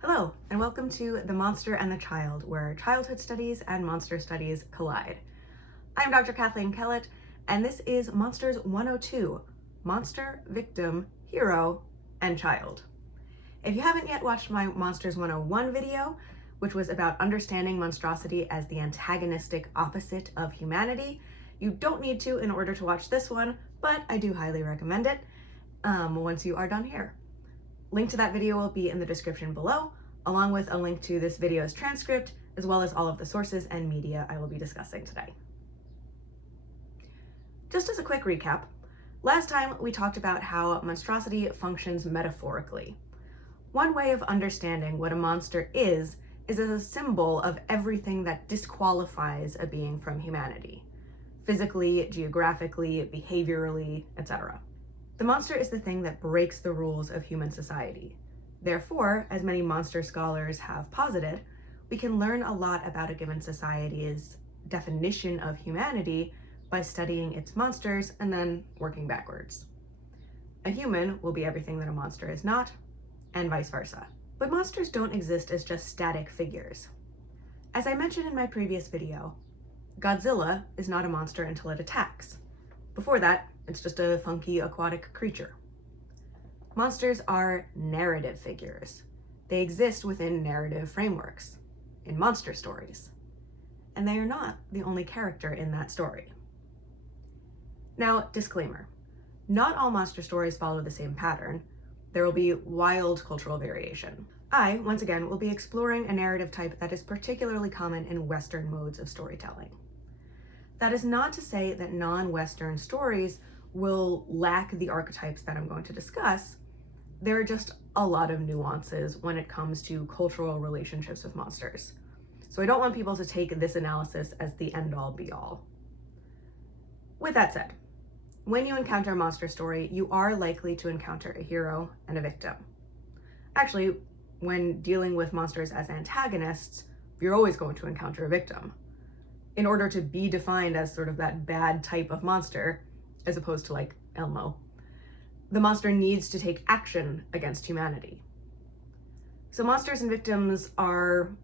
Hello, and welcome to The Monster and the Child, where childhood studies and monster studies collide. I'm Dr. Kathleen Kellett, and this is Monsters 102, Monster, Victim, Hero, and Child. If you haven't yet watched my Monsters 101 video, which was about understanding monstrosity as the antagonistic opposite of humanity, you don't need to in order to watch this one, but I do highly recommend it once you are done here. Link to that video will be in the description below, along with a link to this video's transcript, as well as all of the sources and media I will be discussing today. Just as a quick recap, last time we talked about how monstrosity functions metaphorically. One way of understanding what a monster is as a symbol of everything that disqualifies a being from humanity, physically, geographically, behaviorally, etc. The monster is the thing that breaks the rules of human society. Therefore, as many monster scholars have posited, we can learn a lot about a given society's definition of humanity by studying its monsters and then working backwards. A human will be everything that a monster is not, and vice versa. But monsters don't exist as just static figures. As I mentioned in my previous video, Godzilla is not a monster until it attacks. Before that, it's just a funky aquatic creature. Monsters are narrative figures. They exist within narrative frameworks, in monster stories. And they are not the only character in that story. Now, disclaimer, not all monster stories follow the same pattern. There will be wild cultural variation. I, once again, will be exploring a narrative type that is particularly common in Western modes of storytelling. That is not to say that non-Western stories will lack the archetypes that I'm going to discuss. There are just a lot of nuances when it comes to cultural relationships with monsters. So I don't want people to take this analysis as the end-all be-all. With that said, when you encounter a monster story, you are likely to encounter a hero and a victim. Actually, when dealing with monsters as antagonists, you're always going to encounter a victim. In order to be defined as sort of that bad type of monster, as opposed to like Elmo, the monster needs to take action against humanity. So monsters and victims are,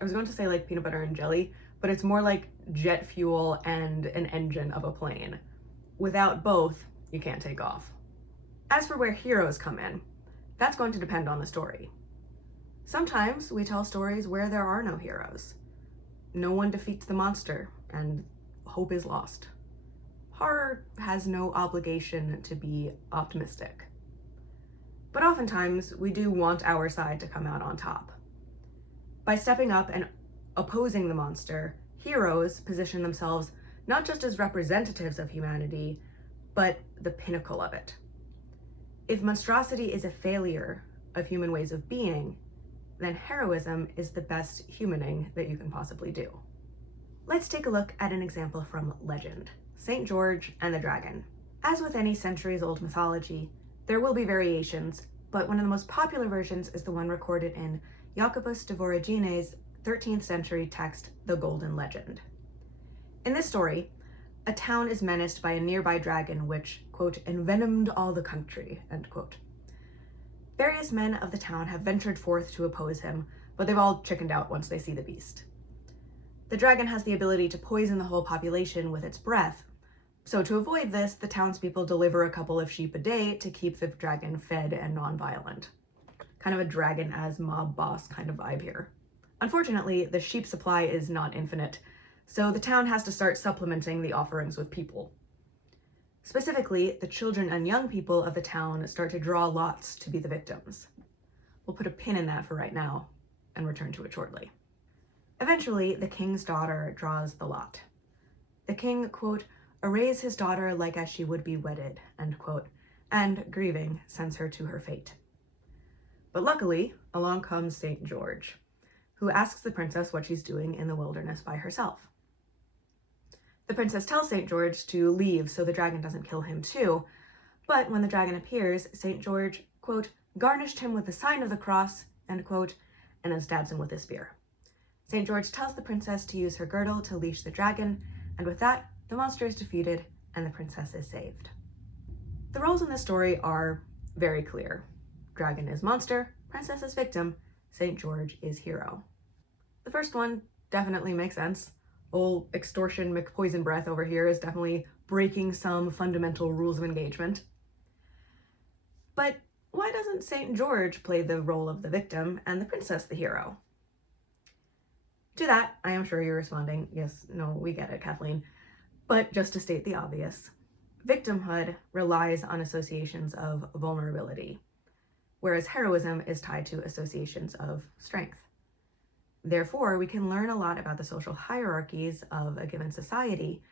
I was going to say like peanut butter and jelly, but it's more like jet fuel and an engine of a plane. Without both, you can't take off. As for where heroes come in, that's going to depend on the story. Sometimes we tell stories where there are no heroes. No one defeats the monster, and hope is lost. Horror has no obligation to be optimistic. But oftentimes, we do want our side to come out on top. By stepping up and opposing the monster, heroes position themselves not just as representatives of humanity, but the pinnacle of it. If monstrosity is a failure of human ways of being, then heroism is the best humaning that you can possibly do. Let's take a look at an example from legend, St. George and the Dragon. As with any centuries-old mythology, there will be variations, but one of the most popular versions is the one recorded in Jacobus de Voragine's 13th century text, The Golden Legend. In this story, a town is menaced by a nearby dragon which, quote, envenomed all the country, end quote. Various men of the town have ventured forth to oppose him, but they've all chickened out once they see the beast. The dragon has the ability to poison the whole population with its breath, so to avoid this, the townspeople deliver a couple of sheep a day to keep the dragon fed and non-violent. Kind of a dragon as mob boss kind of vibe here. Unfortunately, the sheep supply is not infinite, so the town has to start supplementing the offerings with people. Specifically, the children and young people of the town start to draw lots to be the victims. We'll put a pin in that for right now and return to it shortly. Eventually, the king's daughter draws the lot. The king, quote, arrays his daughter like as she would be wedded, end quote, and grieving sends her to her fate. But luckily, along comes St. George, who asks the princess what she's doing in the wilderness by herself. The princess tells St. George to leave so the dragon doesn't kill him too, but when the dragon appears, St. George, quote, garnished him with the sign of the cross, end quote, and then stabs him with a spear. St. George tells the princess to use her girdle to leash the dragon, and with that, the monster is defeated and the princess is saved. The roles in this story are very clear. Dragon is monster, princess is victim, St. George is hero. The first one definitely makes sense. Old extortion McPoison breath over here is definitely breaking some fundamental rules of engagement. But why doesn't St. George play the role of the victim and the princess the hero? To that, I am sure you're responding, yes, no, we get it, Kathleen. But just to state the obvious, victimhood relies on associations of vulnerability, whereas heroism is tied to associations of strength. Therefore, we can learn a lot about the social hierarchies of a given society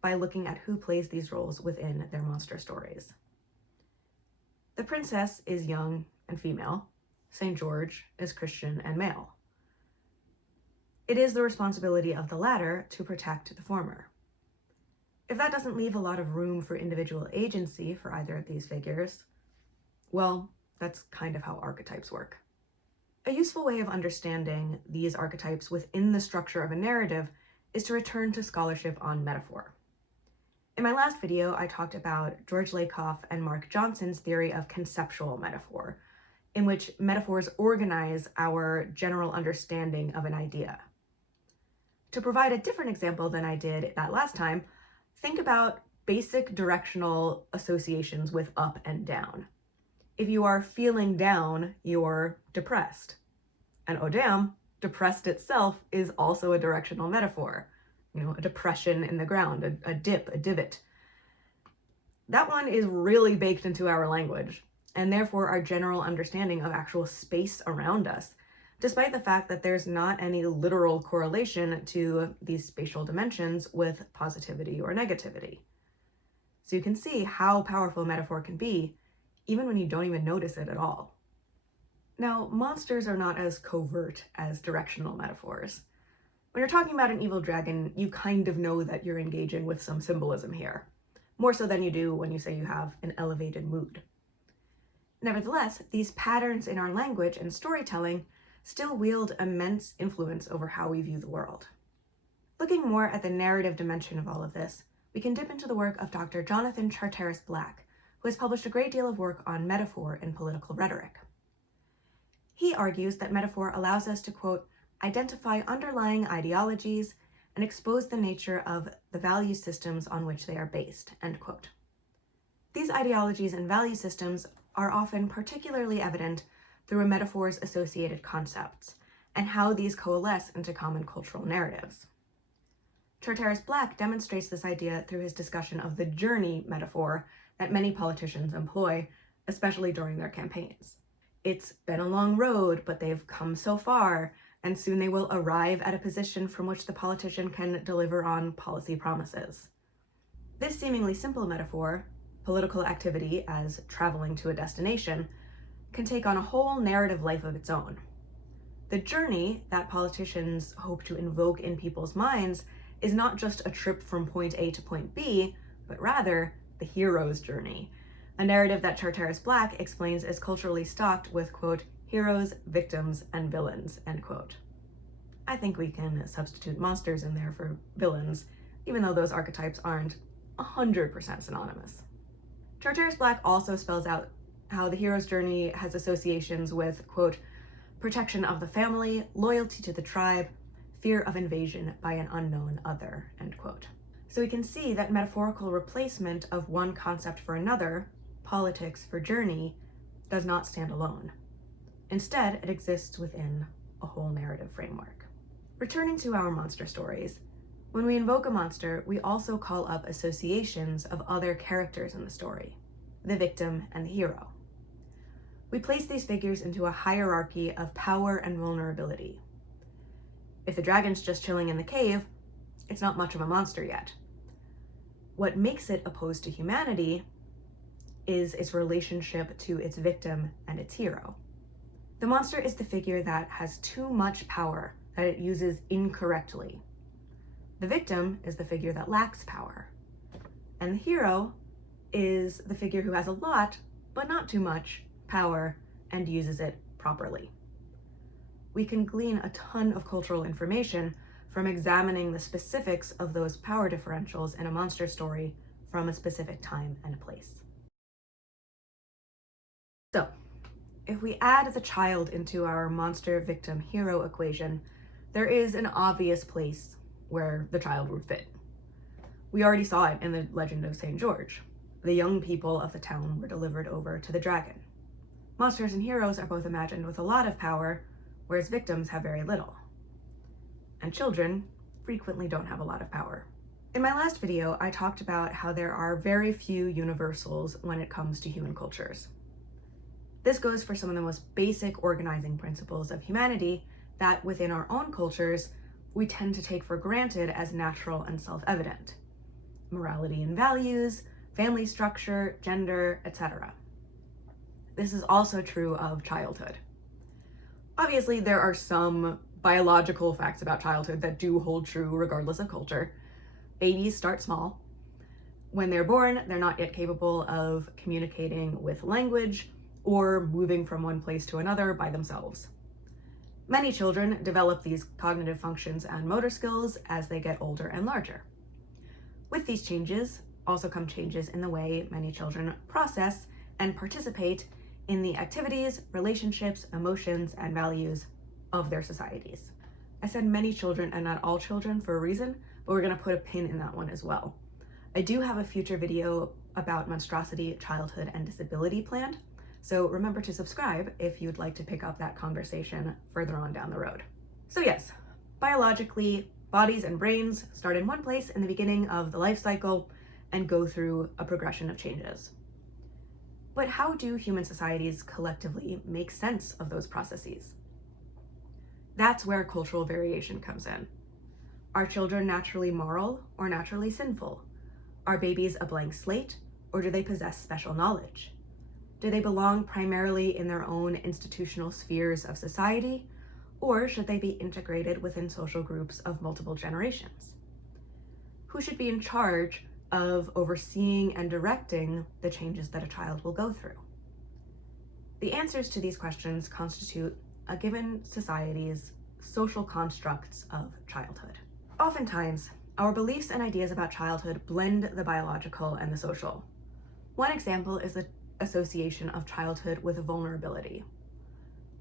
by looking at who plays these roles within their monster stories. The princess is young and female. St. George is Christian and male. It is the responsibility of the latter to protect the former. If that doesn't leave a lot of room for individual agency for either of these figures, well, that's kind of how archetypes work. A useful way of understanding these archetypes within the structure of a narrative is to return to scholarship on metaphor. In my last video, I talked about George Lakoff and Mark Johnson's theory of conceptual metaphor, in which metaphors organize our general understanding of an idea. To provide a different example than I did that last time, think about basic directional associations with up and down. If you are feeling down, you're depressed. And oh damn, depressed itself is also a directional metaphor. A depression in the ground, a dip, a divot. That one is really baked into our language, and therefore our general understanding of actual space around us, despite the fact that there's not any literal correlation to these spatial dimensions with positivity or negativity. So you can see how powerful metaphor can be, even when you don't even notice it at all. Now, monsters are not as covert as directional metaphors. When you're talking about an evil dragon, you kind of know that you're engaging with some symbolism here, more so than you do when you say you have an elevated mood. Nevertheless, these patterns in our language and storytelling still wield immense influence over how we view the world. Looking more at the narrative dimension of all of this, we can dip into the work of Dr. Jonathan Charteris Black, who has published a great deal of work on metaphor in political rhetoric. He argues that metaphor allows us to, quote, identify underlying ideologies and expose the nature of the value systems on which they are based, end quote. These ideologies and value systems are often particularly evident through a metaphor's associated concepts and how these coalesce into common cultural narratives. Charteris Black demonstrates this idea through his discussion of the journey metaphor that many politicians employ, especially during their campaigns. It's been a long road, but they've come so far, and soon they will arrive at a position from which the politician can deliver on policy promises. This seemingly simple metaphor, political activity as traveling to a destination, can take on a whole narrative life of its own. The journey that politicians hope to invoke in people's minds is not just a trip from point A to point B, but rather the hero's journey, a narrative that Charteris Black explains is culturally stocked with, quote, heroes, victims, and villains, end quote. I think we can substitute monsters in there for villains, even though those archetypes aren't 100% synonymous. Charteris Black also spells out how the hero's journey has associations with, quote, protection of the family, loyalty to the tribe, fear of invasion by an unknown other, end quote. So we can see that metaphorical replacement of one concept for another, politics for journey, does not stand alone. Instead, it exists within a whole narrative framework. Returning to our monster stories, when we invoke a monster, we also call up associations of other characters in the story, the victim and the hero. We place these figures into a hierarchy of power and vulnerability. If the dragon's just chilling in the cave, it's not much of a monster yet. What makes it opposed to humanity is its relationship to its victim and its hero. The monster is the figure that has too much power that it uses incorrectly. The victim is the figure that lacks power. And the hero is the figure who has a lot, but not too much, power and uses it properly. We can glean a ton of cultural information from examining the specifics of those power differentials in a monster story from a specific time and place. So, If we add the child into our monster-victim-hero equation, there is an obvious place where the child would fit. We already saw it in the legend of St. George. The young people of the town were delivered over to the dragon. Monsters and heroes are both imagined with a lot of power, whereas victims have very little. And children frequently don't have a lot of power. In my last video, I talked about how there are very few universals when it comes to human cultures. This goes for some of the most basic organizing principles of humanity that within our own cultures, we tend to take for granted as natural and self-evident. Morality and values, family structure, gender, etc. This is also true of childhood. Obviously, there are some biological facts about childhood that do hold true regardless of culture. Babies start small. When they're born, they're not yet capable of communicating with language or moving from one place to another by themselves. Many children develop these cognitive functions and motor skills as they get older and larger. With these changes also come changes in the way many children process and participate in the activities, relationships, emotions, and values of their societies. I said many children and not all children for a reason, but we're going to put a pin in that one as well. I do have a future video about monstrosity, childhood, and disability planned, so remember to subscribe if you'd like to pick up that conversation further on down the road. So yes, biologically, bodies and brains start in one place in the beginning of the life cycle and go through a progression of changes. But how do human societies collectively make sense of those processes? That's where cultural variation comes in. Are children naturally moral or naturally sinful? Are babies a blank slate, or do they possess special knowledge? Do they belong primarily in their own institutional spheres of society, or should they be integrated within social groups of multiple generations? Who should be in charge of overseeing and directing the changes that a child will go through? The answers to these questions constitute a given society's social constructs of childhood. Oftentimes, our beliefs and ideas about childhood blend the biological and the social. One example is the association of childhood with vulnerability.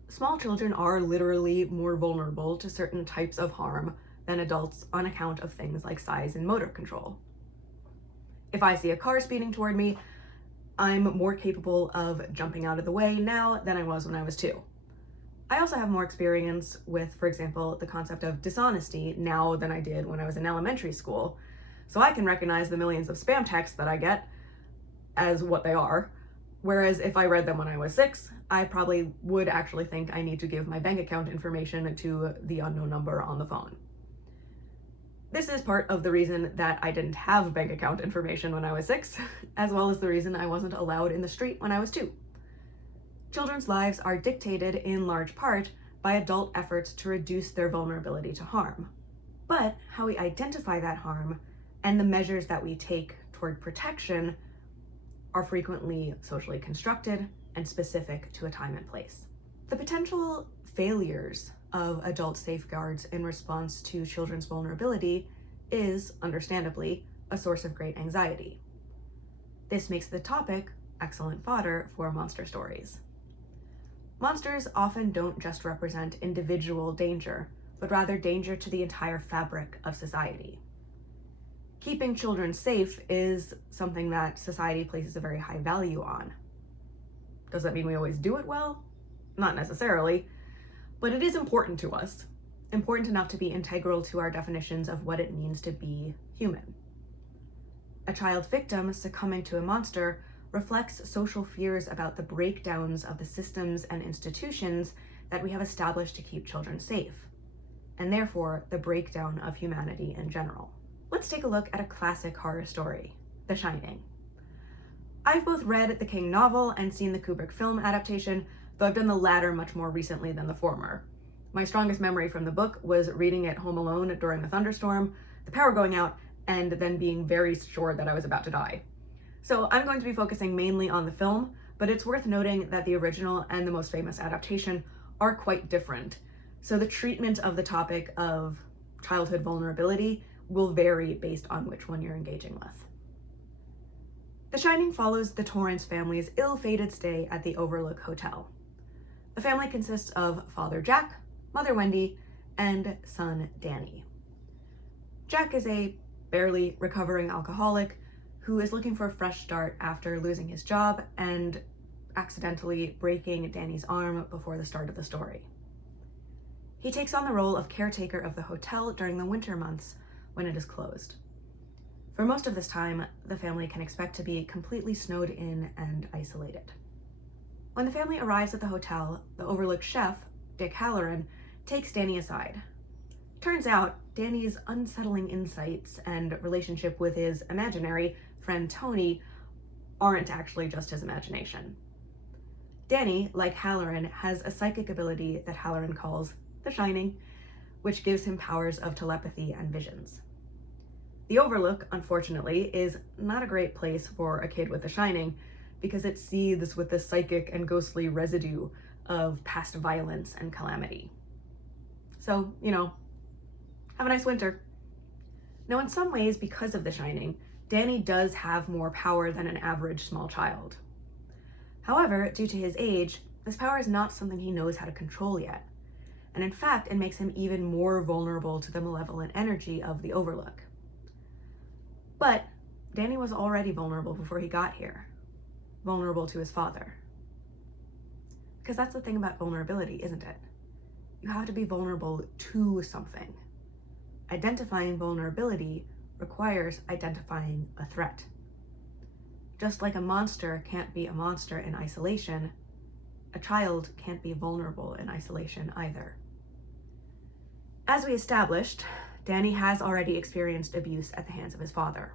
Small children are literally more vulnerable to certain types of harm than adults on account of things like size and motor control. If I see a car speeding toward me, I'm more capable of jumping out of the way now than I was when I was 2. I also have more experience with, for example, the concept of dishonesty now than I did when I was in elementary school, so I can recognize the millions of spam texts that I get as what they are, whereas if I read them when I was 6, I probably would actually think I need to give my bank account information to the unknown number on the phone. This is part of the reason that I didn't have bank account information when I was 6, as well as the reason I wasn't allowed in the street when I was 2. Children's lives are dictated in large part by adult efforts to reduce their vulnerability to harm. But how we identify that harm and the measures that we take toward protection are frequently socially constructed and specific to a time and place. The potential failures of adult safeguards in response to children's vulnerability is, understandably, a source of great anxiety. This makes the topic excellent fodder for monster stories. Monsters often don't just represent individual danger, but rather danger to the entire fabric of society. Keeping children safe is something that society places a very high value on. Does that mean we always do it well? Not necessarily, but it is important to us, important enough to be integral to our definitions of what it means to be human. A child victim succumbing to a monster reflects social fears about the breakdowns of the systems and institutions that we have established to keep children safe, and therefore the breakdown of humanity in general. Let's take a look at a classic horror story, The Shining. I've both read the King novel and seen the Kubrick film adaptation, though I've done the latter much more recently than the former. My strongest memory from the book was reading it home alone during a thunderstorm, the power going out, and then being very sure that I was about to die. So I'm going to be focusing mainly on the film, but it's worth noting that the original and the most famous adaptation are quite different. So the treatment of the topic of childhood vulnerability will vary based on which one you're engaging with. The Shining follows the Torrance family's ill-fated stay at the Overlook Hotel. The family consists of father Jack, mother Wendy, and son Danny. Jack is a barely recovering alcoholic who is looking for a fresh start after losing his job and accidentally breaking Danny's arm before the start of the story. He takes on the role of caretaker of the hotel during the winter months when it is closed. For most of this time, the family can expect to be completely snowed in and isolated. When the family arrives at the hotel, the Overlook chef, Dick Halloran, takes Danny aside. Turns out, Danny's unsettling insights and relationship with his imaginary friend Tony aren't actually just his imagination. Danny, like Halloran, has a psychic ability that Halloran calls the Shining, which gives him powers of telepathy and visions. The Overlook, unfortunately, is not a great place for a kid with the Shining because it seethes with the psychic and ghostly residue of past violence and calamity. So, have a nice winter. Now, in some ways, because of the Shining, Danny does have more power than an average small child. However, due to his age, this power is not something he knows how to control yet. And in fact, it makes him even more vulnerable to the malevolent energy of the Overlook. But Danny was already vulnerable before he got here. Vulnerable to his father. Because that's the thing about vulnerability, isn't it? You have to be vulnerable to something. Identifying vulnerability requires identifying a threat. Just like a monster can't be a monster in isolation, a child can't be vulnerable in isolation either. As we established, Danny has already experienced abuse at the hands of his father.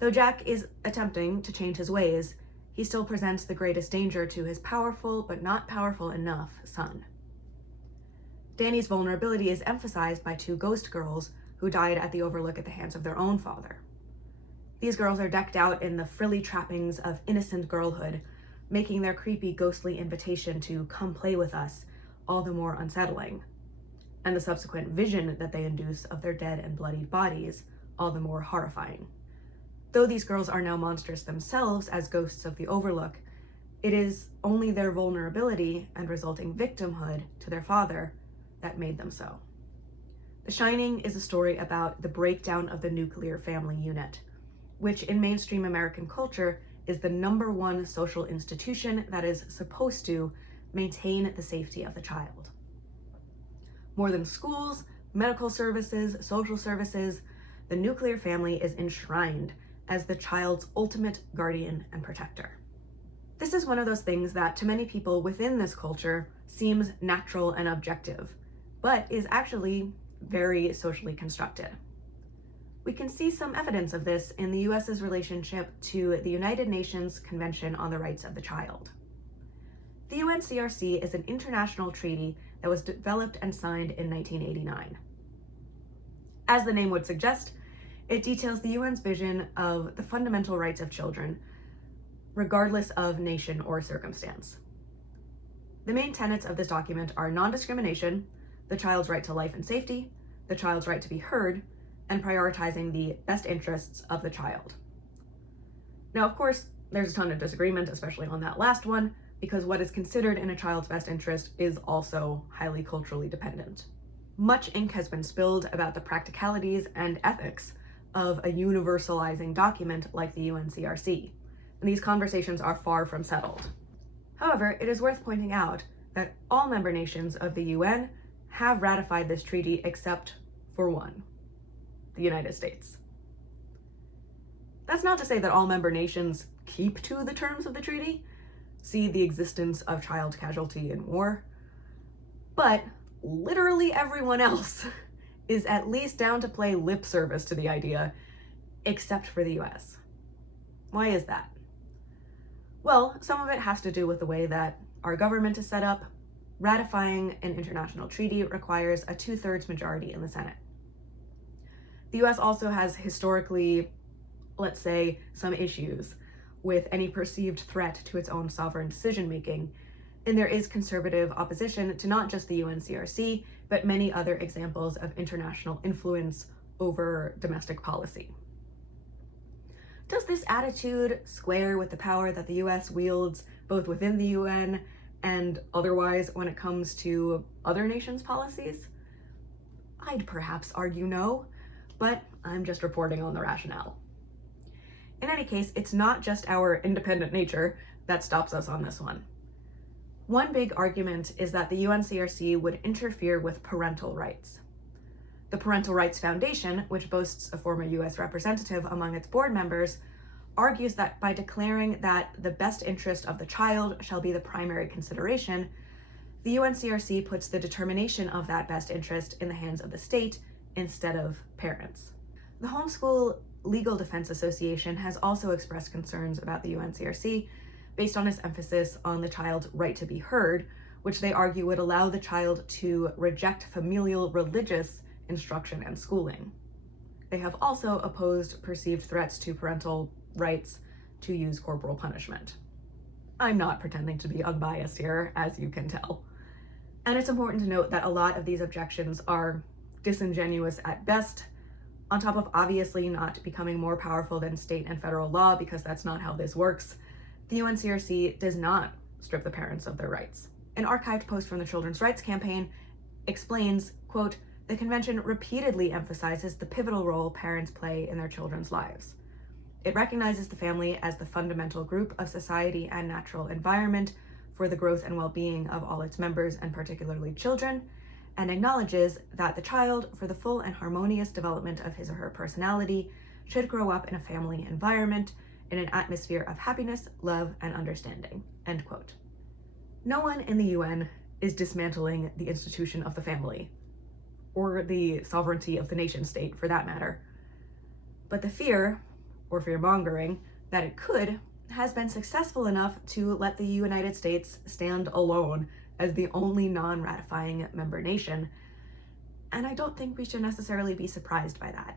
Though Jack is attempting to change his ways, he still presents the greatest danger to his powerful but not powerful enough son. Danny's vulnerability is emphasized by two ghost girls who died at the Overlook at the hands of their own father. These girls are decked out in the frilly trappings of innocent girlhood, making their creepy ghostly invitation to come play with us all the more unsettling, and the subsequent vision that they induce of their dead and bloodied bodies all the more horrifying. Though these girls are now monsters themselves as ghosts of the Overlook, it is only their vulnerability and resulting victimhood to their father that made them so. The Shining is a story about the breakdown of the nuclear family unit, which in mainstream American culture is the #1 social institution that is supposed to maintain the safety of the child. More than schools, medical services, social services, the nuclear family is enshrined as the child's ultimate guardian and protector. This is one of those things that to many people within this culture seems natural and objective, but is actually very socially constructed. We can see some evidence of this in the US's relationship to the United Nations Convention on the Rights of the Child. The UNCRC is an international treaty that was developed and signed in 1989. As the name would suggest, it details the UN's vision of the fundamental rights of children, regardless of nation or circumstance. The main tenets of this document are non-discrimination, the child's right to life and safety, the child's right to be heard, and prioritizing the best interests of the child. Now, of course, there's a ton of disagreement, especially on that last one, because what is considered in a child's best interest is also highly culturally dependent. Much ink has been spilled about the practicalities and ethics of a universalizing document like the UNCRC, and these conversations are far from settled. However, it is worth pointing out that all member nations of the UN have ratified this treaty except for one, the United States. That's not to say that all member nations keep to the terms of the treaty, see the existence of child casualty in war, but literally everyone else is at least down to play lip service to the idea, except for the US. Why is that? Well, some of it has to do with the way that our government is set up. Ratifying an international treaty requires a 2/3 majority in the Senate. The US also has historically, let's say, some issues with any perceived threat to its own sovereign decision-making, and there is conservative opposition to not just the UNCRC, but many other examples of international influence over domestic policy. Does this attitude square with the power that the US wields both within the UN and otherwise when it comes to other nations' policies? I'd perhaps argue no, but I'm just reporting on the rationale. In any case, it's not just our independent nature that stops us on this one. One big argument is that the UNCRC would interfere with parental rights. The Parental Rights Foundation, which boasts a former US representative among its board members, argues that by declaring that the best interest of the child shall be the primary consideration, the UNCRC puts the determination of that best interest in the hands of the state instead of parents. The Homeschool Legal Defense Association has also expressed concerns about the UNCRC based on its emphasis on the child's right to be heard, which they argue would allow the child to reject familial religious instruction and schooling. They have also opposed perceived threats to parental rights to use corporal punishment. I'm not pretending to be unbiased here, as you can tell. And it's important to note that a lot of these objections are disingenuous at best, on top of obviously not becoming more powerful than state and federal law, because that's not how this works. The UNCRC does not strip the parents of their rights. An archived post from the Children's Rights Campaign explains, quote, "The convention repeatedly emphasizes the pivotal role parents play in their children's lives. It recognizes the family as the fundamental group of society and natural environment for the growth and well-being of all its members, and particularly children, and acknowledges that the child, for the full and harmonious development of his or her personality, should grow up in a family environment in an atmosphere of happiness, love, and understanding," end quote. No one in the UN is dismantling the institution of the family, or the sovereignty of the nation state for that matter. But the fear, or fear-mongering, that it could has been successful enough to let the United States stand alone as the only non-ratifying member nation, and I don't think we should necessarily be surprised by that.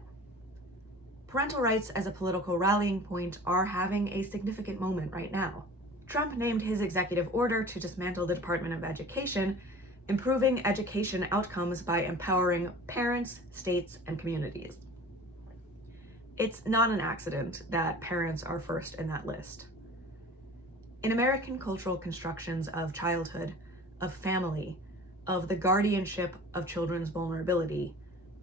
Parental rights as a political rallying point are having a significant moment right now. Trump named his executive order to dismantle the Department of Education, improving education outcomes by empowering parents, states, and communities. It's not an accident that parents are first in that list. In American cultural constructions of childhood, of family, of the guardianship of children's vulnerability,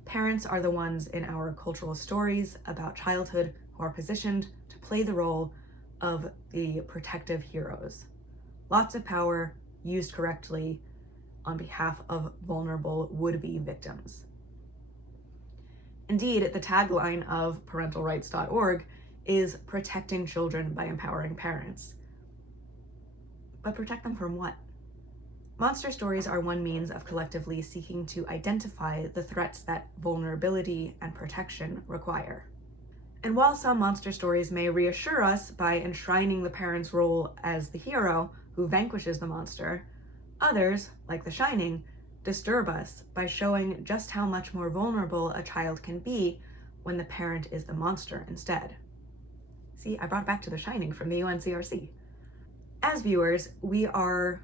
parents are the ones in our cultural stories about childhood who are positioned to play the role of the protective heroes. Lots of power used correctly on behalf of vulnerable would-be victims. Indeed, the tagline of parentalrights.org is protecting children by empowering parents. But protect them from what? Monster stories are one means of collectively seeking to identify the threats that vulnerability and protection require. And while some monster stories may reassure us by enshrining the parent's role as the hero who vanquishes the monster, others, like The Shining, disturb us by showing just how much more vulnerable a child can be when the parent is the monster instead. See, I brought back to The Shining from the UNCRC. As viewers, we are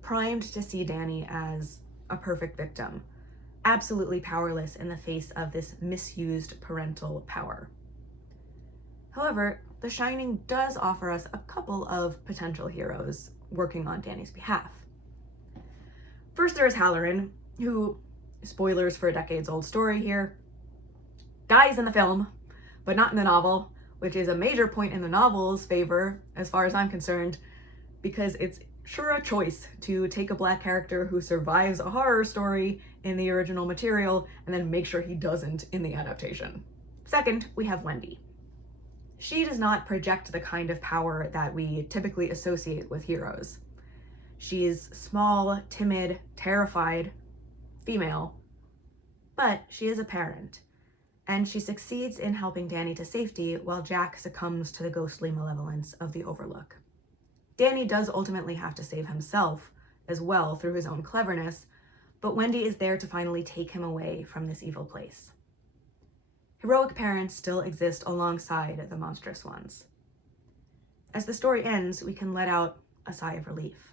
primed to see Danny as a perfect victim, absolutely powerless in the face of this misused parental power. However, The Shining does offer us a couple of potential heroes working on Danny's behalf. First, there is Halloran, who, spoilers for a decades-old story here, dies in the film, but not in the novel, which is a major point in the novel's favor, as far as I'm concerned, because it's sure a choice to take a Black character who survives a horror story in the original material and then make sure he doesn't in the adaptation. Second, we have Wendy. She does not project the kind of power that we typically associate with heroes. She is small, timid, terrified, female, but she is a parent, and she succeeds in helping Danny to safety while Jack succumbs to the ghostly malevolence of the Overlook. Danny does ultimately have to save himself as well through his own cleverness, but Wendy is there to finally take him away from this evil place. Heroic parents still exist alongside the monstrous ones. As the story ends, we can let out a sigh of relief,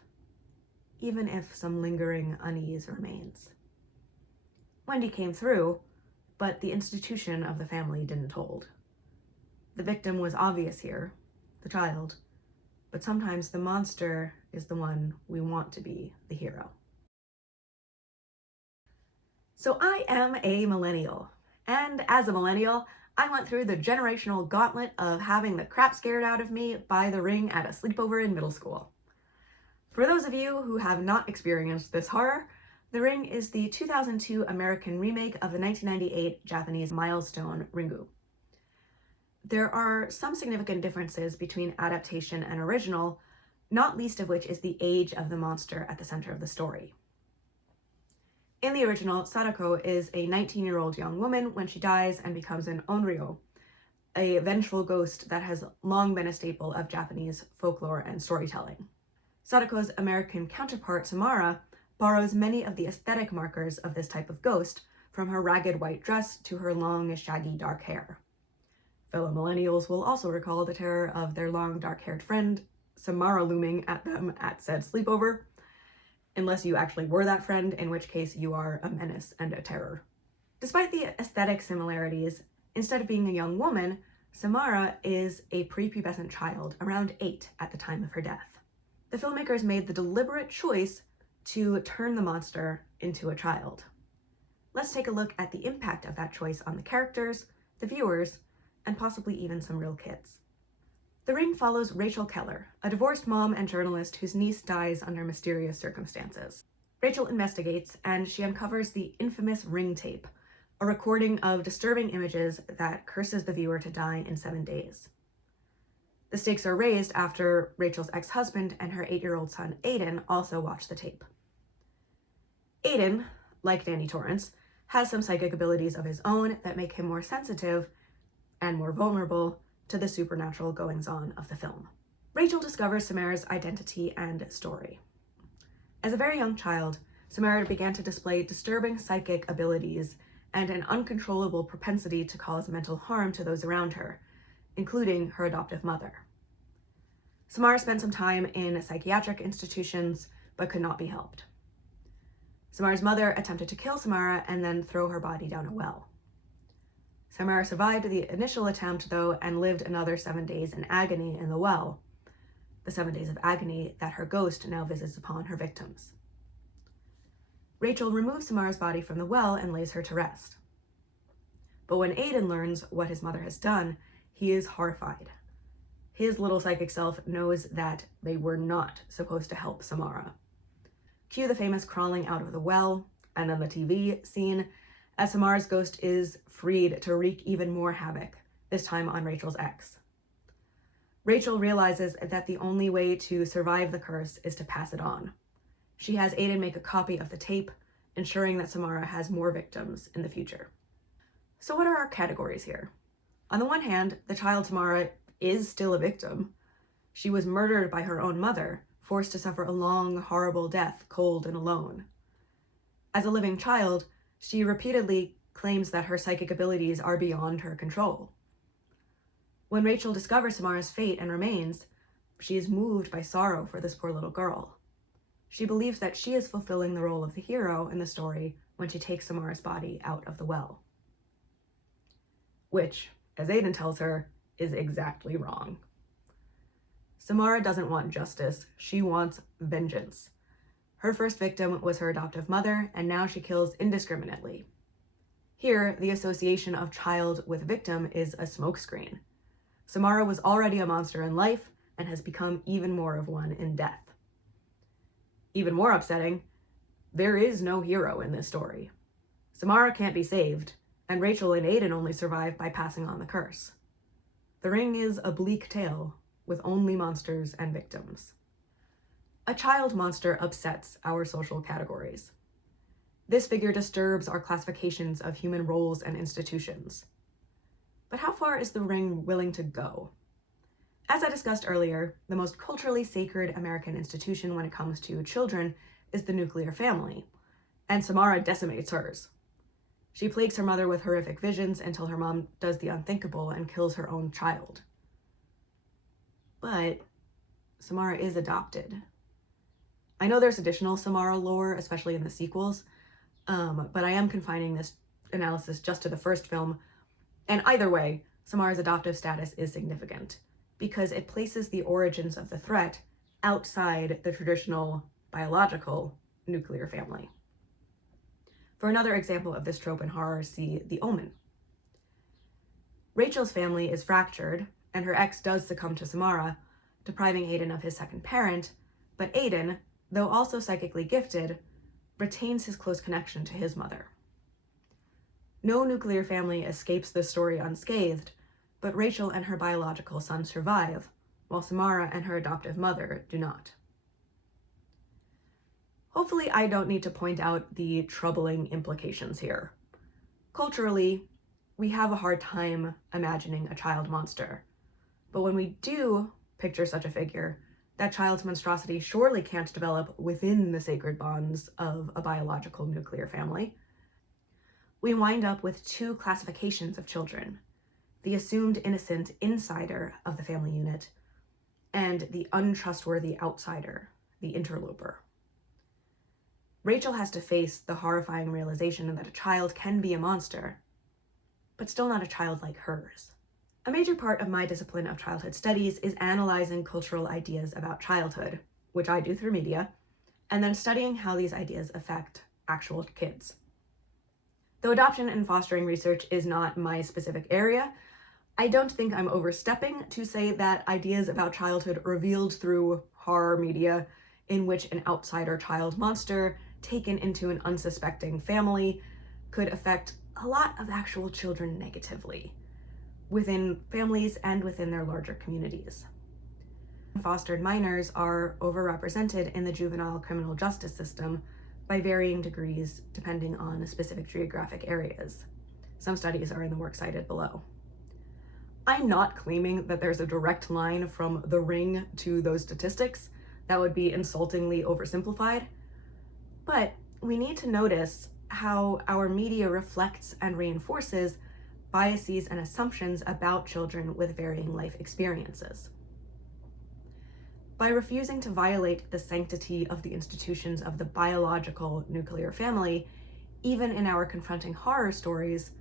even if some lingering unease remains. Wendy came through, but the institution of the family didn't hold. The victim was obvious here, the child, but sometimes the monster is the one we want to be the hero. So I am a millennial, and as a millennial, I went through the generational gauntlet of having the crap scared out of me by The Ring at a sleepover in middle school. For those of you who have not experienced this horror, The Ring is the 2002 American remake of the 1998 Japanese milestone Ringu. There are some significant differences between adaptation and original, not least of which is the age of the monster at the center of the story. In the original, Sadako is a 19-year-old young woman when she dies and becomes an onryo, a vengeful ghost that has long been a staple of Japanese folklore and storytelling. Sadako's American counterpart, Samara, borrows many of the aesthetic markers of this type of ghost, from her ragged white dress to her long, shaggy, dark hair. Fellow millennials will also recall the terror of their long, dark-haired friend, Samara, looming at them at said sleepover, unless you actually were that friend, in which case you are a menace and a terror. Despite the aesthetic similarities, instead of being a young woman, Samara is a prepubescent child, around 8 at the time of her death. The filmmakers made the deliberate choice to turn the monster into a child. Let's take a look at the impact of that choice on the characters, the viewers, and possibly even some real kids. The Ring follows Rachel Keller, a divorced mom and journalist whose niece dies under mysterious circumstances. Rachel investigates, and she uncovers the infamous Ring tape, a recording of disturbing images that curses the viewer to die in 7 days. The stakes are raised after Rachel's ex-husband and her 8-year-old son Aiden also watch the tape. Aiden, like Danny Torrance, has some psychic abilities of his own that make him more sensitive and more vulnerable to the supernatural goings-on of the film. Rachel discovers Samara's identity and story. As a very young child, Samara began to display disturbing psychic abilities and an uncontrollable propensity to cause mental harm to those around her, including her adoptive mother. Samara spent some time in psychiatric institutions, but could not be helped. Samara's mother attempted to kill Samara and then throw her body down a well. Samara survived the initial attempt, though, and lived another 7 days in agony in the well, the 7 days of agony that her ghost now visits upon her victims. Rachel removes Samara's body from the well and lays her to rest. But when Aiden learns what his mother has done, he is horrified. His little psychic self knows that they were not supposed to help Samara. Cue the famous crawling out of the well, and then the TV scene, as Samara's ghost is freed to wreak even more havoc, this time on Rachel's ex. Rachel realizes that the only way to survive the curse is to pass it on. She has Aiden make a copy of the tape, ensuring that Samara has more victims in the future. So what are our categories here? On the one hand, the child Samara is still a victim. She was murdered by her own mother, forced to suffer a long, horrible death, cold and alone. As a living child, she repeatedly claims that her psychic abilities are beyond her control. When Rachel discovers Samara's fate and remains, she is moved by sorrow for this poor little girl. She believes that she is fulfilling the role of the hero in the story when she takes Samara's body out of the well. Which, as Aiden tells her, is exactly wrong. Samara doesn't want justice, she wants vengeance. Her first victim was her adoptive mother, and now she kills indiscriminately. Here, the association of child with victim is a smokescreen. Samara was already a monster in life and has become even more of one in death. Even more upsetting, there is no hero in this story. Samara can't be saved, and Rachel and Aiden only survive by passing on the curse. The Ring is a bleak tale with only monsters and victims. A child monster upsets our social categories. This figure disturbs our classifications of human roles and institutions. But how far is the Ring willing to go? As I discussed earlier, the most culturally sacred American institution when it comes to children is the nuclear family, and Samara decimates hers. She plagues her mother with horrific visions until her mom does the unthinkable and kills her own child. But Samara is adopted. I know there's additional Samara lore, especially in the sequels, but I am confining this analysis just to the first film, and either way, Samara's adoptive status is significant, because it places the origins of the threat outside the traditional biological nuclear family. For another example of this trope in horror, see The Omen. Rachel's family is fractured, and her ex does succumb to Samara, depriving Aiden of his second parent, but Aiden, though also psychically gifted, retains his close connection to his mother. No nuclear family escapes this story unscathed, but Rachel and her biological son survive, while Samara and her adoptive mother do not. Hopefully, I don't need to point out the troubling implications here. Culturally, we have a hard time imagining a child monster, but when we do picture such a figure, that child's monstrosity surely can't develop within the sacred bonds of a biological nuclear family. We wind up with two classifications of children: the assumed innocent insider of the family unit, and the untrustworthy outsider, the interloper. Rachel has to face the horrifying realization that a child can be a monster, but still not a child like hers. A major part of my discipline of childhood studies is analyzing cultural ideas about childhood, which I do through media, and then studying how these ideas affect actual kids. Though adoption and fostering research is not my specific area, I don't think I'm overstepping to say that ideas about childhood revealed through horror media, in which an outsider child monster taken into an unsuspecting family could affect a lot of actual children negatively, within families and within their larger communities. Fostered minors are overrepresented in the juvenile criminal justice system by varying degrees depending on specific geographic areas. Some studies are in the work cited below. I'm not claiming that there's a direct line from The Ring to those statistics. That would be insultingly oversimplified. But we need to notice how our media reflects and reinforces biases and assumptions about children with varying life experiences. By refusing to violate the sanctity of the institutions of the biological nuclear family, even in our confronting horror stories,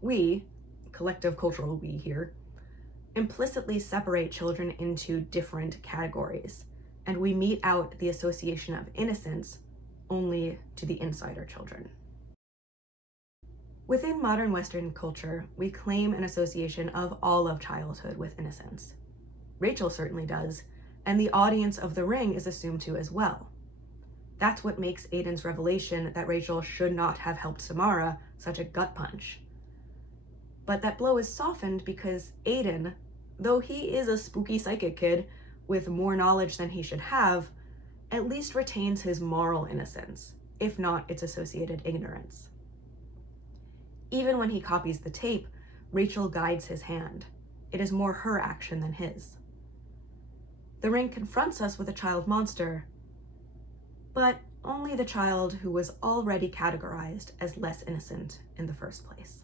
we, collective cultural we here, implicitly separate children into different categories, and we mete out the association of innocence only to the insider children. Within modern Western culture, we claim an association of all of childhood with innocence. Rachel certainly does, and the audience of The Ring is assumed to as well. That's what makes Aiden's revelation that Rachel should not have helped Samara such a gut punch. But that blow is softened because Aiden, though he is a spooky psychic kid with more knowledge than he should have, at least retains his moral innocence, if not its associated ignorance. Even when he copies the tape, Rachel guides his hand. It is more her action than his. The Ring confronts us with a child monster, but only the child who was already categorized as less innocent in the first place.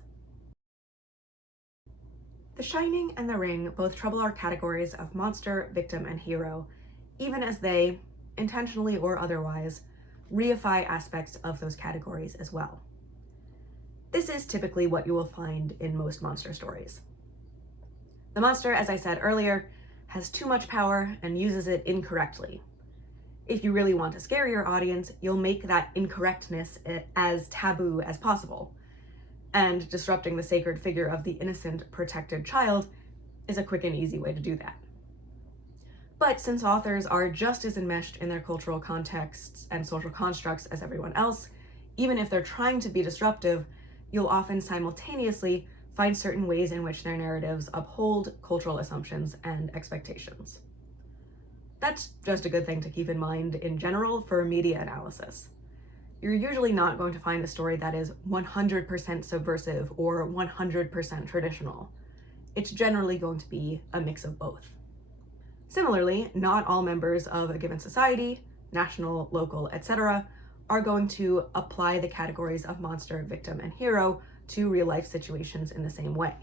The Shining and The Ring both trouble our categories of monster, victim, and hero, even as they, intentionally or otherwise, reify aspects of those categories as well. This is typically what you will find in most monster stories. The monster, as I said earlier, has too much power and uses it incorrectly. If you really want to scare your audience, you'll make that incorrectness as taboo as possible. And disrupting the sacred figure of the innocent, protected child is a quick and easy way to do that. But since authors are just as enmeshed in their cultural contexts and social constructs as everyone else, even if they're trying to be disruptive, you'll often simultaneously find certain ways in which their narratives uphold cultural assumptions and expectations. That's just a good thing to keep in mind in general for media analysis. You're usually not going to find a story that is 100% subversive or 100% traditional. It's generally going to be a mix of both. Similarly, not all members of a given society, national, local, etc., are going to apply the categories of monster, victim, and hero to real-life situations in the same way.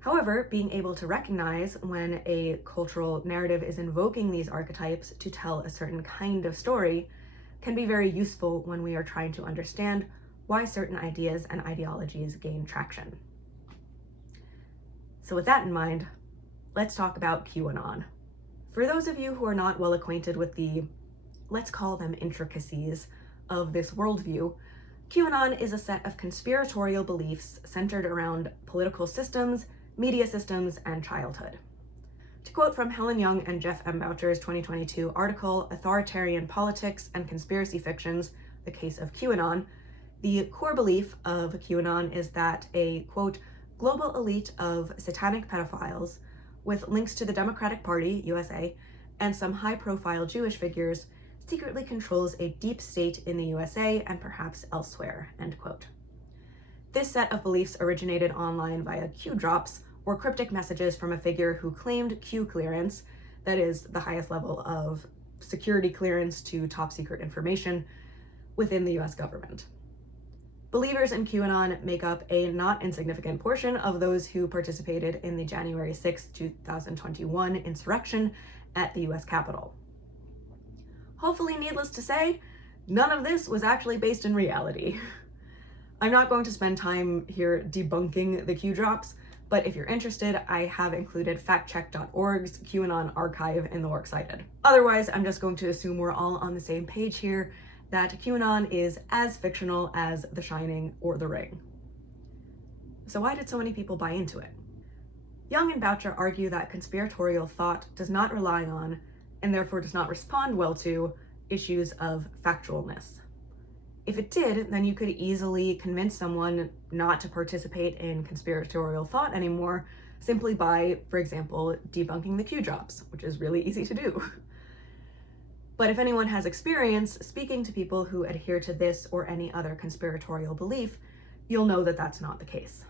However, being able to recognize when a cultural narrative is invoking these archetypes to tell a certain kind of story can be very useful when we are trying to understand why certain ideas and ideologies gain traction. So with that in mind, let's talk about QAnon. For those of you who are not well acquainted with the, let's call them intricacies, of this worldview, QAnon is a set of conspiratorial beliefs centered around political systems, media systems, and childhood. To quote from Helen Young and Jeff M. Boucher's 2022 article, Authoritarian Politics and Conspiracy Fictions, The Case of QAnon, the core belief of QAnon is that a, quote, global elite of satanic pedophiles with links to the Democratic Party, USA, and some high-profile Jewish figures secretly controls a deep state in the USA and perhaps elsewhere, end quote. This set of beliefs originated online via Q drops, or cryptic messages from a figure who claimed Q clearance, that is the highest level of security clearance to top secret information within the US government. Believers in QAnon make up a not insignificant portion of those who participated in the January 6, 2021 insurrection at the US Capitol. Hopefully, needless to say, none of this was actually based in reality. I'm not going to spend time here debunking the Q drops, but if you're interested, I have included factcheck.org's QAnon archive in the works cited. Otherwise, I'm just going to assume we're all on the same page here, that QAnon is as fictional as The Shining or The Ring. So why did so many people buy into it? Young and Boucher argue that conspiratorial thought does not rely on, and therefore does not respond well to, issues of factualness. If it did, then you could easily convince someone not to participate in conspiratorial thought anymore simply by, for example, debunking the Q drops, which is really easy to do. But if anyone has experience speaking to people who adhere to this or any other conspiratorial belief, you'll know that that's not the case.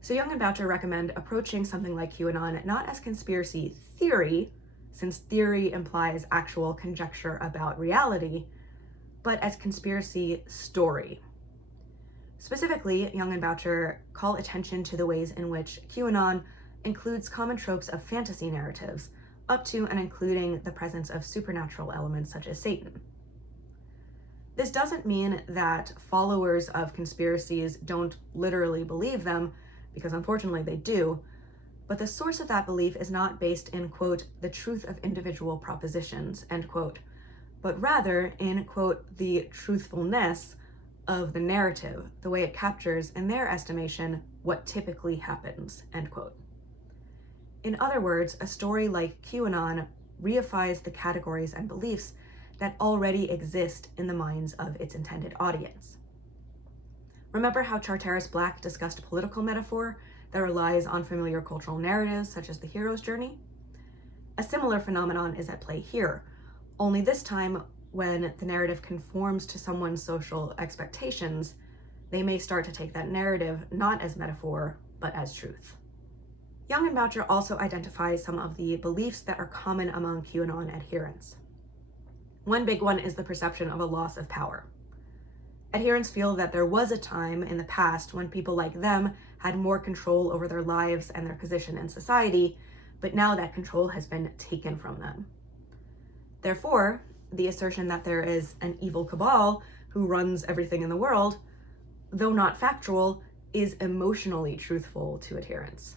So Young and Boucher recommend approaching something like QAnon not as conspiracy theory, since theory implies actual conjecture about reality, but as conspiracy story. Specifically, Young and Boucher call attention to the ways in which QAnon includes common tropes of fantasy narratives, up to and including the presence of supernatural elements such as Satan. This doesn't mean that followers of conspiracies don't literally believe them, because unfortunately they do, but the source of that belief is not based in, quote, the truth of individual propositions, end quote, but rather in, quote, the truthfulness of the narrative, the way it captures, in their estimation, what typically happens, end quote. In other words, a story like QAnon reifies the categories and beliefs that already exist in the minds of its intended audience. Remember how Charteris Black discussed political metaphor that relies on familiar cultural narratives such as the hero's journey? A similar phenomenon is at play here, only this time when the narrative conforms to someone's social expectations, they may start to take that narrative not as metaphor, but as truth. Young and Boucher also identify some of the beliefs that are common among QAnon adherents. One big one is the perception of a loss of power. Adherents feel that there was a time in the past when people like them had more control over their lives and their position in society, but now that control has been taken from them. Therefore, the assertion that there is an evil cabal who runs everything in the world, though not factual, is emotionally truthful to adherents.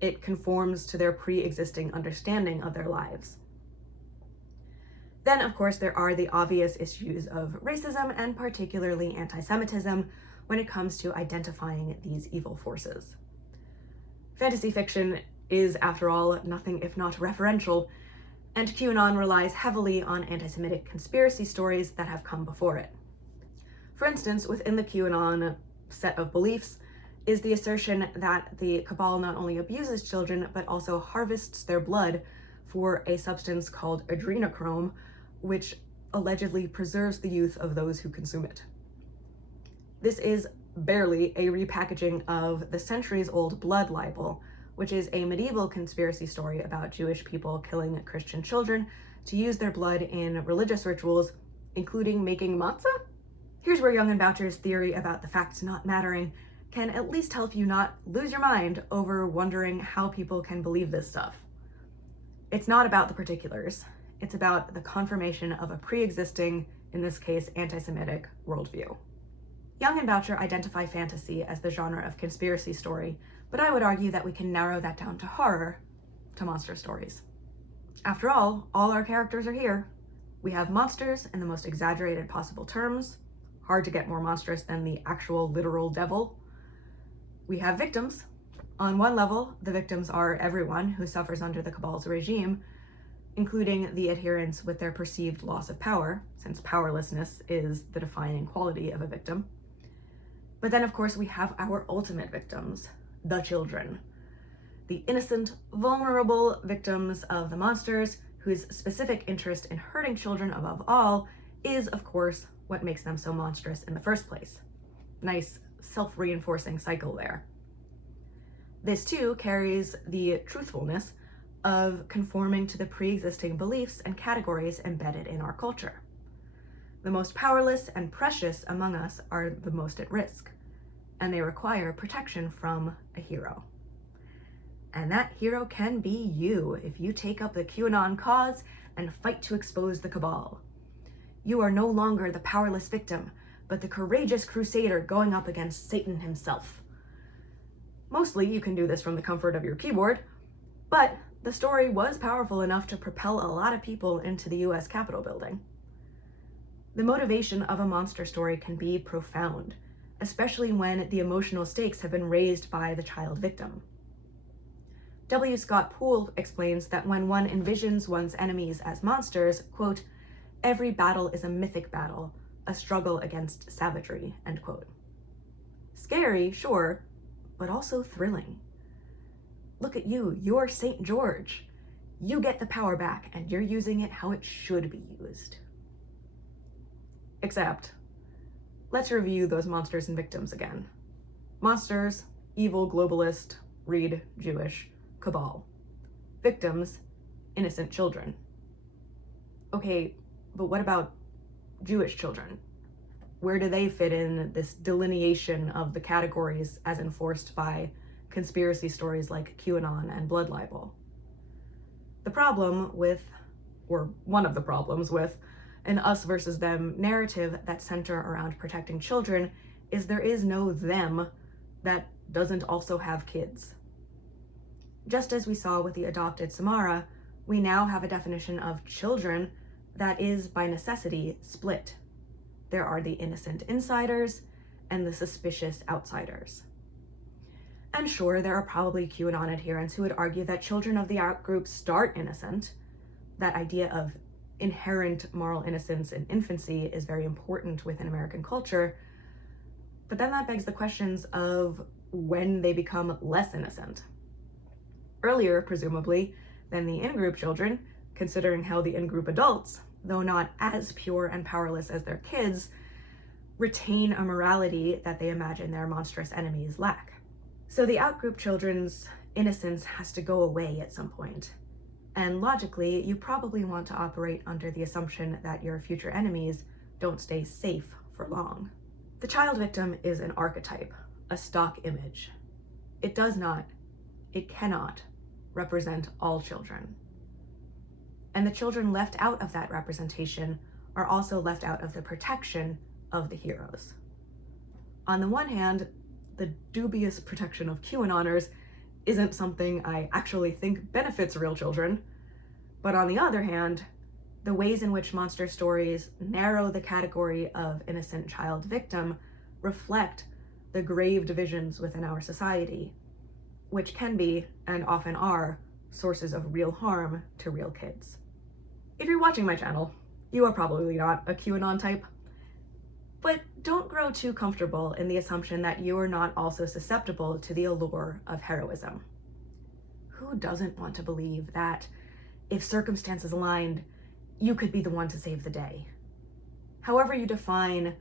It conforms to their pre-existing understanding of their lives. Then, of course, there are the obvious issues of racism and particularly anti-Semitism when it comes to identifying these evil forces. Fantasy fiction is, after all, nothing if not referential, and QAnon relies heavily on anti-Semitic conspiracy stories that have come before it. For instance, within the QAnon set of beliefs is the assertion that the cabal not only abuses children, but also harvests their blood for a substance called adrenochrome, which allegedly preserves the youth of those who consume it. This is barely a repackaging of the centuries-old blood libel, which is a medieval conspiracy story about Jewish people killing Christian children to use their blood in religious rituals, including making matzah? Here's where Young and Boucher's theory about the facts not mattering can at least help you not lose your mind over wondering how people can believe this stuff. It's not about the particulars. It's about the confirmation of a pre-existing, in this case, anti-Semitic worldview. Young and Boucher identify fantasy as the genre of conspiracy story, but I would argue that we can narrow that down to horror, to monster stories. After all our characters are here. We have monsters in the most exaggerated possible terms, hard to get more monstrous than the actual literal devil. We have victims. On one level, the victims are everyone who suffers under the Cabal's regime, including the adherents with their perceived loss of power, since powerlessness is the defining quality of a victim. But then, of course, we have our ultimate victims, the children. The innocent, vulnerable victims of the monsters, whose specific interest in hurting children above all is, of course, what makes them so monstrous in the first place. Nice self-reinforcing cycle there. This too carries the truthfulness of conforming to the pre-existing beliefs and categories embedded in our culture. The most powerless and precious among us are the most at risk, and they require protection from a hero. And that hero can be you if you take up the QAnon cause and fight to expose the Cabal. You are no longer the powerless victim, but the courageous crusader going up against Satan himself. Mostly you can do this from the comfort of your keyboard, but the story was powerful enough to propel a lot of people into the US Capitol building. The motivation of a monster story can be profound, especially when the emotional stakes have been raised by the child victim. W. Scott Poole explains that when one envisions one's enemies as monsters, quote, every battle is a mythic battle, a struggle against savagery, end quote. Scary, sure, but also thrilling. Look at you, you're St. George. You get the power back and you're using it how it should be used. Except, let's review those monsters and victims again. Monsters, evil globalist, read Jewish, Cabal. Victims, innocent children. Okay, but what about Jewish children? Where do they fit in this delineation of the categories as enforced by conspiracy stories like QAnon and blood libel? The problem with, or one of the problems with, an us versus them narrative that center around protecting children is there is no them that doesn't also have kids. Just as we saw with the adopted Samara, we now have a definition of children that is, by necessity, split. There are the innocent insiders and the suspicious outsiders. And sure, there are probably QAnon adherents who would argue that children of the outgroup start innocent. That idea of inherent moral innocence in infancy is very important within American culture. But then that begs the questions of when they become less innocent. Earlier, presumably, than the in-group children, considering how the in-group adults, though not as pure and powerless as their kids, retain a morality that they imagine their monstrous enemies lack. So the out-group children's innocence has to go away at some point. And logically, you probably want to operate under the assumption that your future enemies don't stay safe for long. The child victim is an archetype, a stock image. It cannot represent all children. And the children left out of that representation are also left out of the protection of the heroes. On the one hand, the dubious protection of QAnoners isn't something I actually think benefits real children, but on the other hand, the ways in which monster stories narrow the category of innocent child victim reflect the grave divisions within our society, which can be, and often are, sources of real harm to real kids. If you're watching my channel, you are probably not a QAnon type, but don't grow too comfortable in the assumption that you are not also susceptible to the allure of heroism. Who doesn't want to believe that, if circumstances aligned, you could be the one to save the day? However you define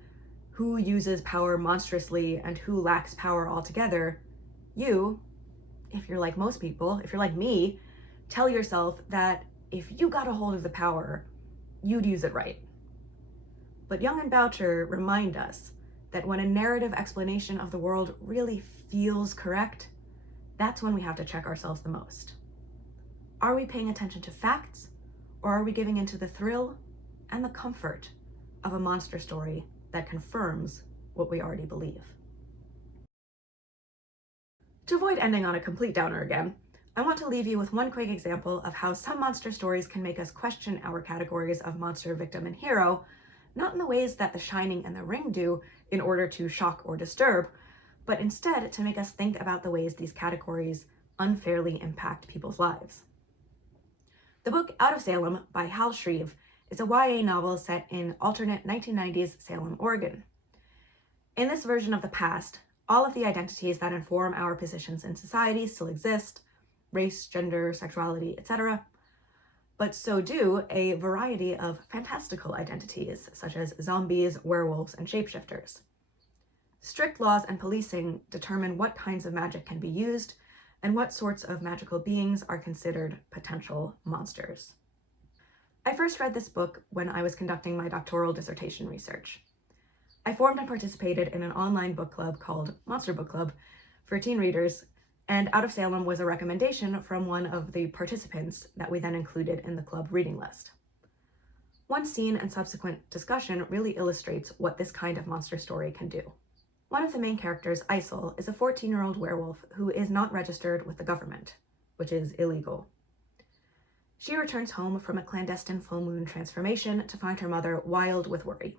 who uses power monstrously and who lacks power altogether, you, if you're like most people, if you're like me, tell yourself that if you got a hold of the power, you'd use it right. But Young and Boucher remind us that when a narrative explanation of the world really feels correct, that's when we have to check ourselves the most. Are we paying attention to facts, or are we giving into the thrill and the comfort of a monster story that confirms what we already believe? To avoid ending on a complete downer again, I want to leave you with one quick example of how some monster stories can make us question our categories of monster, victim, and hero, not in the ways that The Shining and The Ring do in order to shock or disturb, but instead to make us think about the ways these categories unfairly impact people's lives. The book Out of Salem by Hal Schrieve is a YA novel set in alternate 1990s Salem, Oregon. In this version of the past, all of the identities that inform our positions in society still exist: race, gender, sexuality, etc. But so do a variety of fantastical identities, such as zombies, werewolves, and shapeshifters. Strict laws and policing determine what kinds of magic can be used and what sorts of magical beings are considered potential monsters. I first read this book when I was conducting my doctoral dissertation research. I formed and participated in an online book club called Monster Book Club for teen readers, and Out of Salem was a recommendation from one of the participants that we then included in the club reading list. One scene and subsequent discussion really illustrates what this kind of monster story can do. One of the main characters, Isol, is a 14-year-old werewolf who is not registered with the government, which is illegal. She returns home from a clandestine full moon transformation to find her mother wild with worry.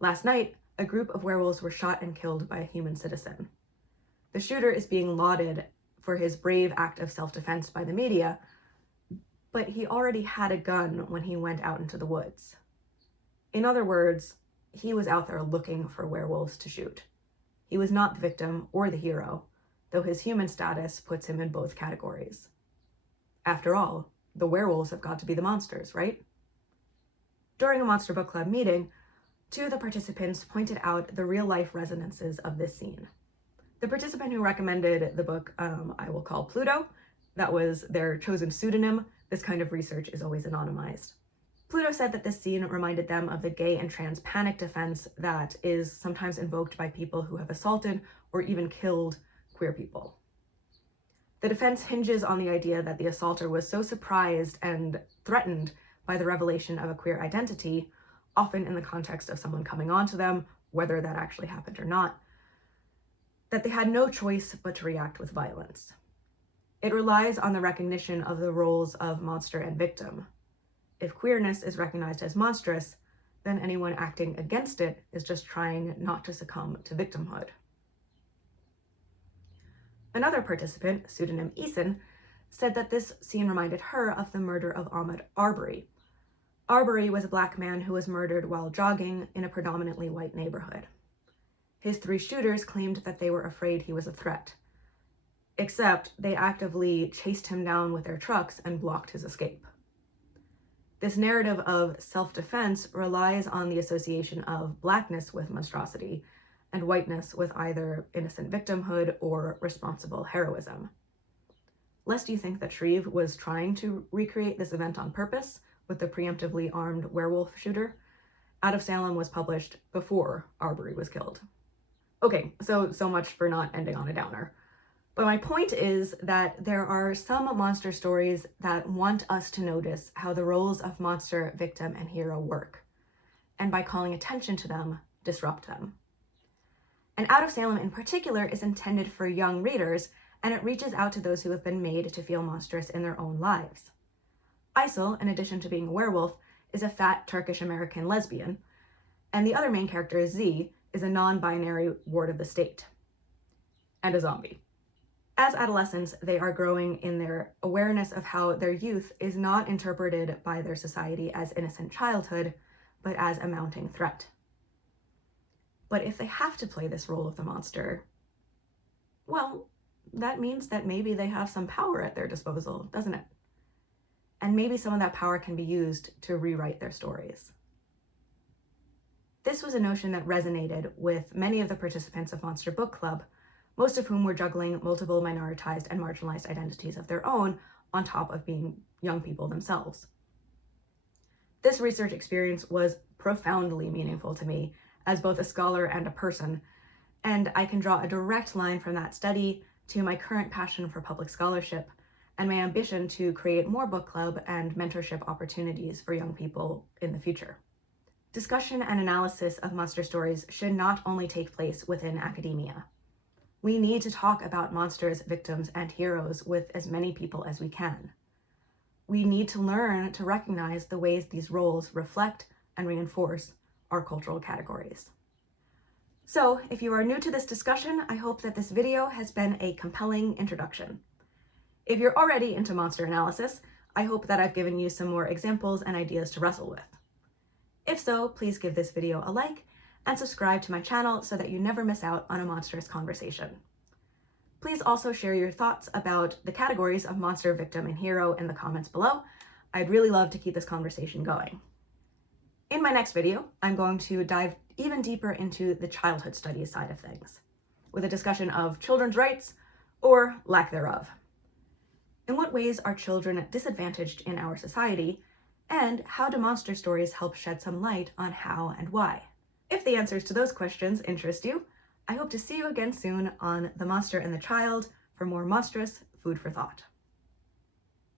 Last night, a group of werewolves were shot and killed by a human citizen. The shooter is being lauded for his brave act of self-defense by the media, but he already had a gun when he went out into the woods. In other words, he was out there looking for werewolves to shoot. He was not the victim or the hero, though his human status puts him in both categories. After all, the werewolves have got to be the monsters, right? During a Monster Book Club meeting, two of the participants pointed out the real-life resonances of this scene. The participant who recommended the book, I will call Pluto. That was their chosen pseudonym. This kind of research is always anonymized. Pluto said that this scene reminded them of the gay and trans panic defense that is sometimes invoked by people who have assaulted or even killed queer people. The defense hinges on the idea that the assaulter was so surprised and threatened by the revelation of a queer identity, often in the context of someone coming on to them, whether that actually happened or not, that they had no choice but to react with violence. It relies on the recognition of the roles of monster and victim. If queerness is recognized as monstrous, then anyone acting against it is just trying not to succumb to victimhood. Another participant, pseudonym Eason, said that this scene reminded her of the murder of Ahmaud Arbery. Arbery was a Black man who was murdered while jogging in a predominantly white neighborhood. His three shooters claimed that they were afraid he was a threat, except they actively chased him down with their trucks and blocked his escape. This narrative of self-defense relies on the association of Blackness with monstrosity and whiteness with either innocent victimhood or responsible heroism. Lest you think that Schrieve was trying to recreate this event on purpose with the preemptively armed werewolf shooter, Out of Salem was published before Arbery was killed. Okay, so much for not ending on a downer. But my point is that there are some monster stories that want us to notice how the roles of monster, victim, and hero work, and by calling attention to them, disrupt them. And Out of Salem in particular is intended for young readers, and it reaches out to those who have been made to feel monstrous in their own lives. Isol, in addition to being a werewolf, is a fat Turkish-American lesbian, and the other main character, Z, is a non-binary ward of the state, and a zombie. As adolescents, they are growing in their awareness of how their youth is not interpreted by their society as innocent childhood, but as a mounting threat. But if they have to play this role of the monster, well, that means that maybe they have some power at their disposal, doesn't it? And maybe some of that power can be used to rewrite their stories. This was a notion that resonated with many of the participants of Monster Book Club, most of whom were juggling multiple minoritized and marginalized identities of their own on top of being young people themselves. This research experience was profoundly meaningful to me as both a scholar and a person, and I can draw a direct line from that study to my current passion for public scholarship and my ambition to create more book club and mentorship opportunities for young people in the future. Discussion and analysis of monster stories should not only take place within academia. We need to talk about monsters, victims, and heroes with as many people as we can. We need to learn to recognize the ways these roles reflect and reinforce our cultural categories. So, if you are new to this discussion, I hope that this video has been a compelling introduction. If you're already into monster analysis, I hope that I've given you some more examples and ideas to wrestle with. If so, please give this video a like and subscribe to my channel so that you never miss out on a monstrous conversation. Please also share your thoughts about the categories of monster, victim, and hero in the comments below. I'd really love to keep this conversation going. In my next video, I'm going to dive even deeper into the childhood studies side of things, with a discussion of children's rights, or lack thereof. In what ways are children disadvantaged in our society, and how do monster stories help shed some light on how and why? If the answers to those questions interest you, I hope to see you again soon on The Monster and the Child for more monstrous food for thought.